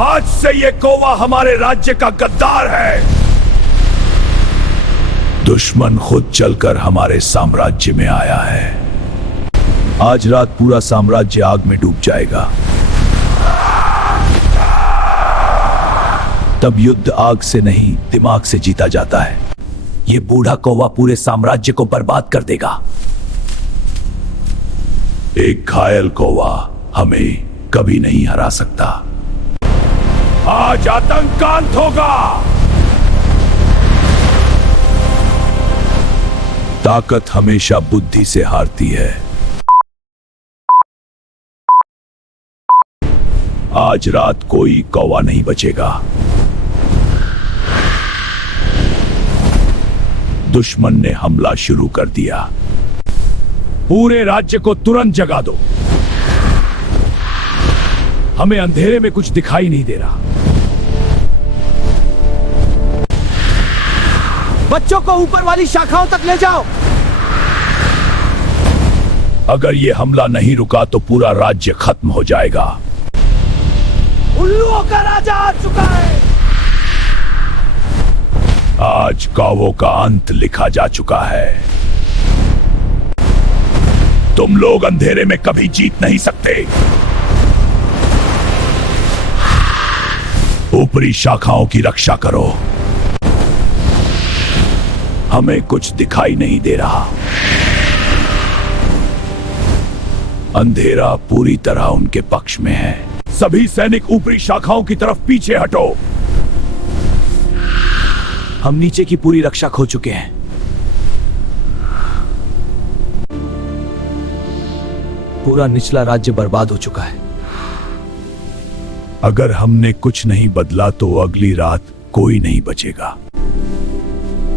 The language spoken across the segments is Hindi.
आज से ये कौवा हमारे राज्य का गद्दार है। दुश्मन खुद चलकर हमारे साम्राज्य में आया है। आज रात पूरा साम्राज्य आग में डूब जाएगा। तब युद्ध आग से नहीं, दिमाग से जीता जाता है। ये बूढ़ा कौवा पूरे साम्राज्य को बर्बाद कर देगा। एक घायल कौवा हमें कभी नहीं हरा सकता। आज आतंक का अंत होगा। ताकत हमेशा बुद्धि से हारती है। आज रात कोई कौवा नहीं बचेगा। दुश्मन ने हमला शुरू कर दिया। पूरे राज्य को तुरंत जगा दो। हमें अंधेरे में कुछ दिखाई नहीं दे रहा। बच्चों को ऊपर वाली शाखाओं तक ले जाओ। अगर ये हमला नहीं रुका तो पूरा राज्य खत्म हो जाएगा। उल्लुओं का राजा आ चुका है। आज कौवों का अंत लिखा जा चुका है। तुम लोग अंधेरे में कभी जीत नहीं सकते। ऊपरी शाखाओं की रक्षा करो। हमें कुछ दिखाई नहीं दे रहा। अंधेरा पूरी तरह उनके पक्ष में है। सभी सैनिक ऊपरी शाखाओं की तरफ पीछे हटो। हम नीचे की पूरी रक्षा खो चुके हैं। पूरा निचला राज्य बर्बाद हो चुका है। अगर हमने कुछ नहीं बदला तो अगली रात कोई नहीं बचेगा।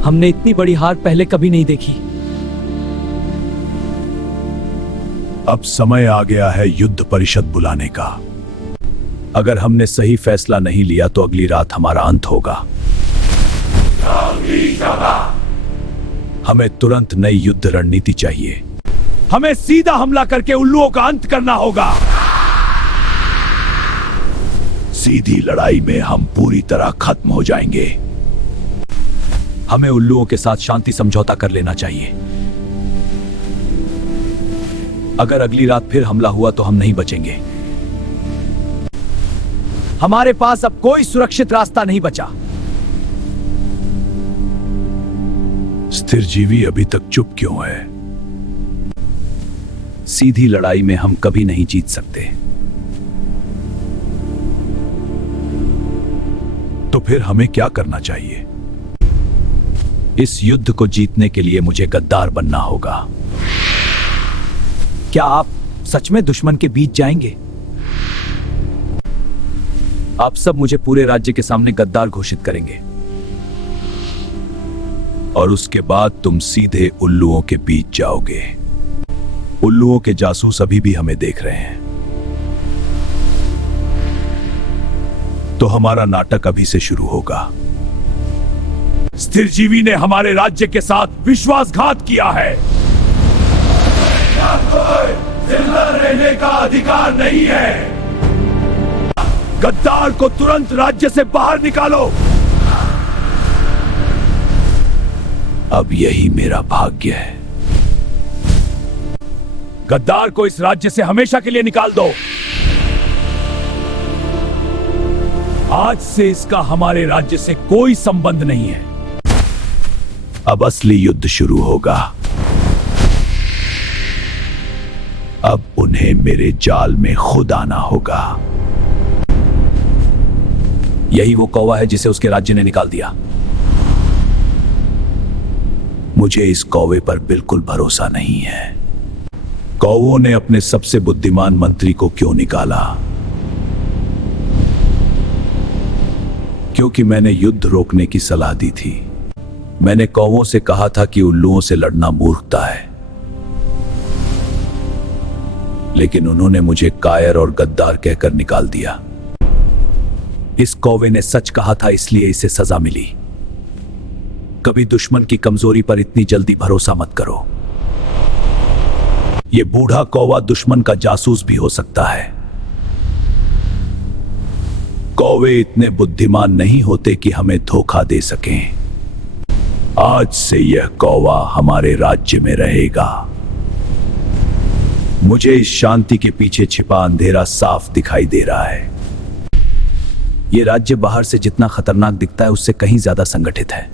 हमने इतनी बड़ी हार पहले कभी नहीं देखी। अब समय आ गया है युद्ध परिषद बुलाने का। अगर हमने सही फैसला नहीं लिया तो अगली रात हमारा अंत होगा। हमें तुरंत नई युद्ध रणनीति चाहिए। हमें सीधा हमला करके उल्लुओं का अंत करना होगा। सीधी लड़ाई में हम पूरी तरह खत्म हो जाएंगे। हमें उल्लुओं के साथ शांति समझौता कर लेना चाहिए। अगर अगली रात फिर हमला हुआ तो हम नहीं बचेंगे। हमारे पास अब कोई सुरक्षित रास्ता नहीं बचा। स्थिरजीवी अभी तक चुप क्यों है? सीधी लड़ाई में हम कभी नहीं जीत सकते। तो फिर हमें क्या करना चाहिए? इस युद्ध को जीतने के लिए मुझे गद्दार बनना होगा। क्या आप सच में दुश्मन के बीच जाएंगे? आप सब मुझे पूरे राज्य के सामने गद्दार घोषित करेंगे। और उसके बाद तुम सीधे उल्लुओं के बीच जाओगे। उल्लुओं के जासूस अभी भी हमें देख रहे हैं। तो हमारा नाटक अभी से शुरू होगा। स्थिरजीवी ने हमारे राज्य के साथ विश्वासघात किया है। जिंदा रहने का अधिकार नहीं है। गद्दार को तुरंत राज्य से बाहर निकालो। अब यही मेरा भाग्य है। गद्दार को इस राज्य से हमेशा के लिए निकाल दो। आज से इसका हमारे राज्य से कोई संबंध नहीं है। अब असली युद्ध शुरू होगा। अब उन्हें मेरे जाल में खुद आना होगा। यही वो कौवा है जिसे उसके राज्य ने निकाल दिया। मुझे इस कौवे पर बिल्कुल भरोसा नहीं है। कौवों ने अपने सबसे बुद्धिमान मंत्री को क्यों निकाला? क्योंकि मैंने युद्ध रोकने की सलाह दी थी। मैंने कौवों से कहा था कि उल्लुओं से लड़ना मूर्खता है। लेकिन उन्होंने मुझे कायर और गद्दार कहकर निकाल दिया। इस कौवे ने सच कहा था, इसलिए इसे सजा मिली। कभी दुश्मन की कमजोरी पर इतनी जल्दी भरोसा मत करो। ये बूढ़ा कौवा दुश्मन का जासूस भी हो सकता है। कौवे इतने बुद्धिमान नहीं होते कि हमें धोखा दे सकें। आज से यह कौवा हमारे राज्य में रहेगा। मुझे इस शांति के पीछे छिपा अंधेरा साफ दिखाई दे रहा है। यह राज्य बाहर से जितना खतरनाक दिखता है उससे कहीं ज्यादा संगठित है।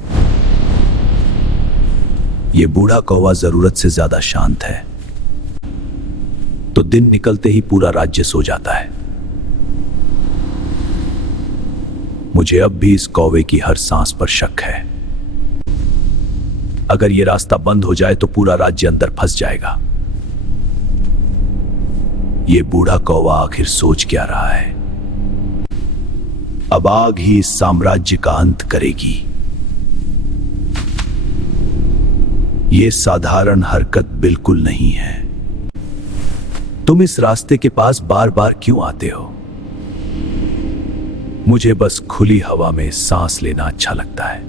यह बूढ़ा कौवा जरूरत से ज्यादा शांत है, तो दिन निकलते ही पूरा राज्य सो जाता है। मुझे अब भी इस कौवे की हर सांस पर शक है। अगर यह रास्ता बंद हो जाए तो पूरा राज्य अंदर फंस जाएगा। यह बूढ़ा कौवा आखिर सोच क्या रहा है? अब आग ही इस साम्राज्य का अंत करेगी। यह साधारण हरकत बिल्कुल नहीं है। तुम इस रास्ते के पास बार बार क्यों आते हो? मुझे बस खुली हवा में सांस लेना अच्छा लगता है।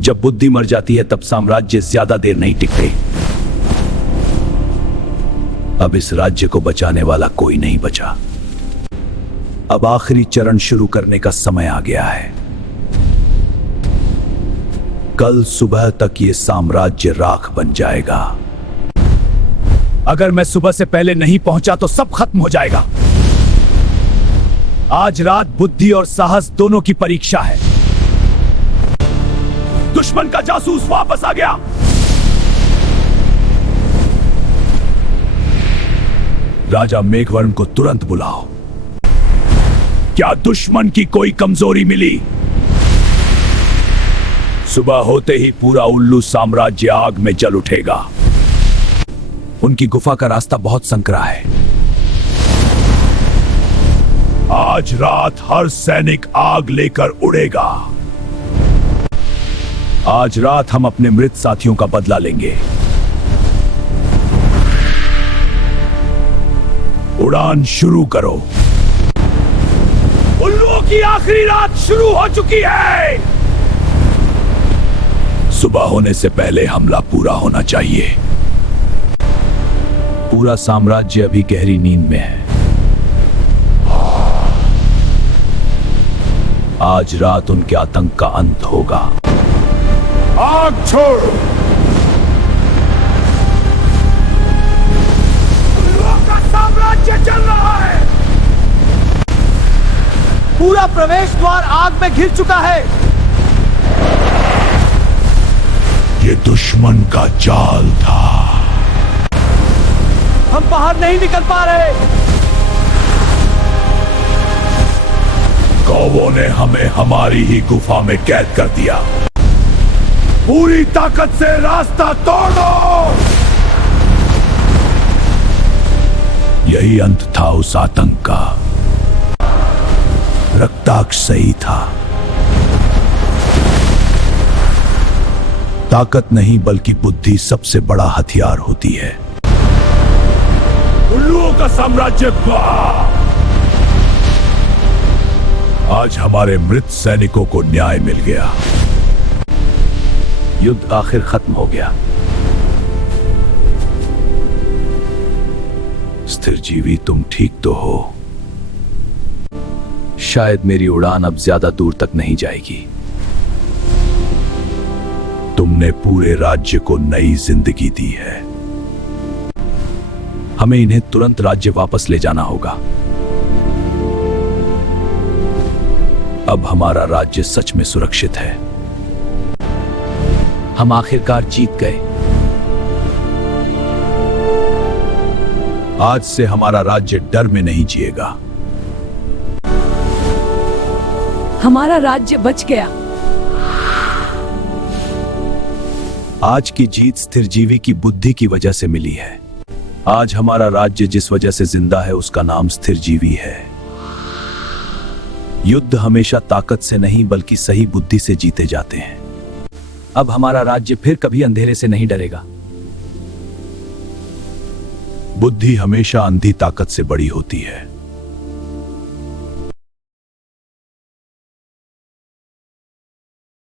जब बुद्धि मर जाती है तब साम्राज्य ज्यादा देर नहीं टिकते। अब इस राज्य को बचाने वाला कोई नहीं बचा। अब आखिरी चरण शुरू करने का समय आ गया है। कल सुबह तक यह साम्राज्य राख बन जाएगा। अगर मैं सुबह से पहले नहीं पहुंचा तो सब खत्म हो जाएगा। आज रात बुद्धि और साहस दोनों की परीक्षा है। दुश्मन का जासूस वापस आ गया। राजा मेघवर्ण को तुरंत बुलाओ। क्या दुश्मन की कोई कमजोरी मिली? सुबह होते ही पूरा उल्लू साम्राज्य आग में जल उठेगा। उनकी गुफा का रास्ता बहुत संकरा है। आज रात हर सैनिक आग लेकर उड़ेगा। आज रात हम अपने मृत साथियों का बदला लेंगे। उड़ान शुरू करो। उल्लुओं की आखिरी रात शुरू हो चुकी है। सुबह होने से पहले हमला पूरा होना चाहिए। पूरा साम्राज्य अभी गहरी नींद में है। आज रात उनके आतंक का अंत होगा। आग छोड़। उल्लुओं का साम्राज्य चल रहा है। पूरा प्रवेश द्वार आग में घिर चुका है। ये दुश्मन का जाल था। हम बाहर नहीं निकल पा रहे। कौवों ने हमें हमारी ही गुफा में कैद कर दिया। पूरी ताकत से रास्ता तोड़ दो। यही अंत था उस आतंक का। रक्ताक्ष सही था। ताकत नहीं बल्कि बुद्धि सबसे बड़ा हथियार होती है। उल्लुओं का साम्राज्य आज हमारे मृत सैनिकों को न्याय मिल गया। युद्ध आखिर खत्म हो गया। स्थिर जीवी, तुम ठीक तो हो? शायद मेरी उड़ान अब ज्यादा दूर तक नहीं जाएगी। तुमने पूरे राज्य को नई जिंदगी दी है। हमें इन्हें तुरंत राज्य वापस ले जाना होगा। अब हमारा राज्य सच में सुरक्षित है। हम आखिरकार जीत गए। आज से हमारा राज्य डर में नहीं जिएगा। हमारा राज्य बच गया। आज की जीत स्थिर जीवी की बुद्धि की वजह से मिली है। आज हमारा राज्य जिस वजह से जिंदा है उसका नाम स्थिर जीवी है। युद्ध हमेशा ताकत से नहीं बल्कि सही बुद्धि से जीते जाते हैं। अब हमारा राज्य फिर कभी अंधेरे से नहीं डरेगा। बुद्धि हमेशा अंधी ताकत से बड़ी होती है।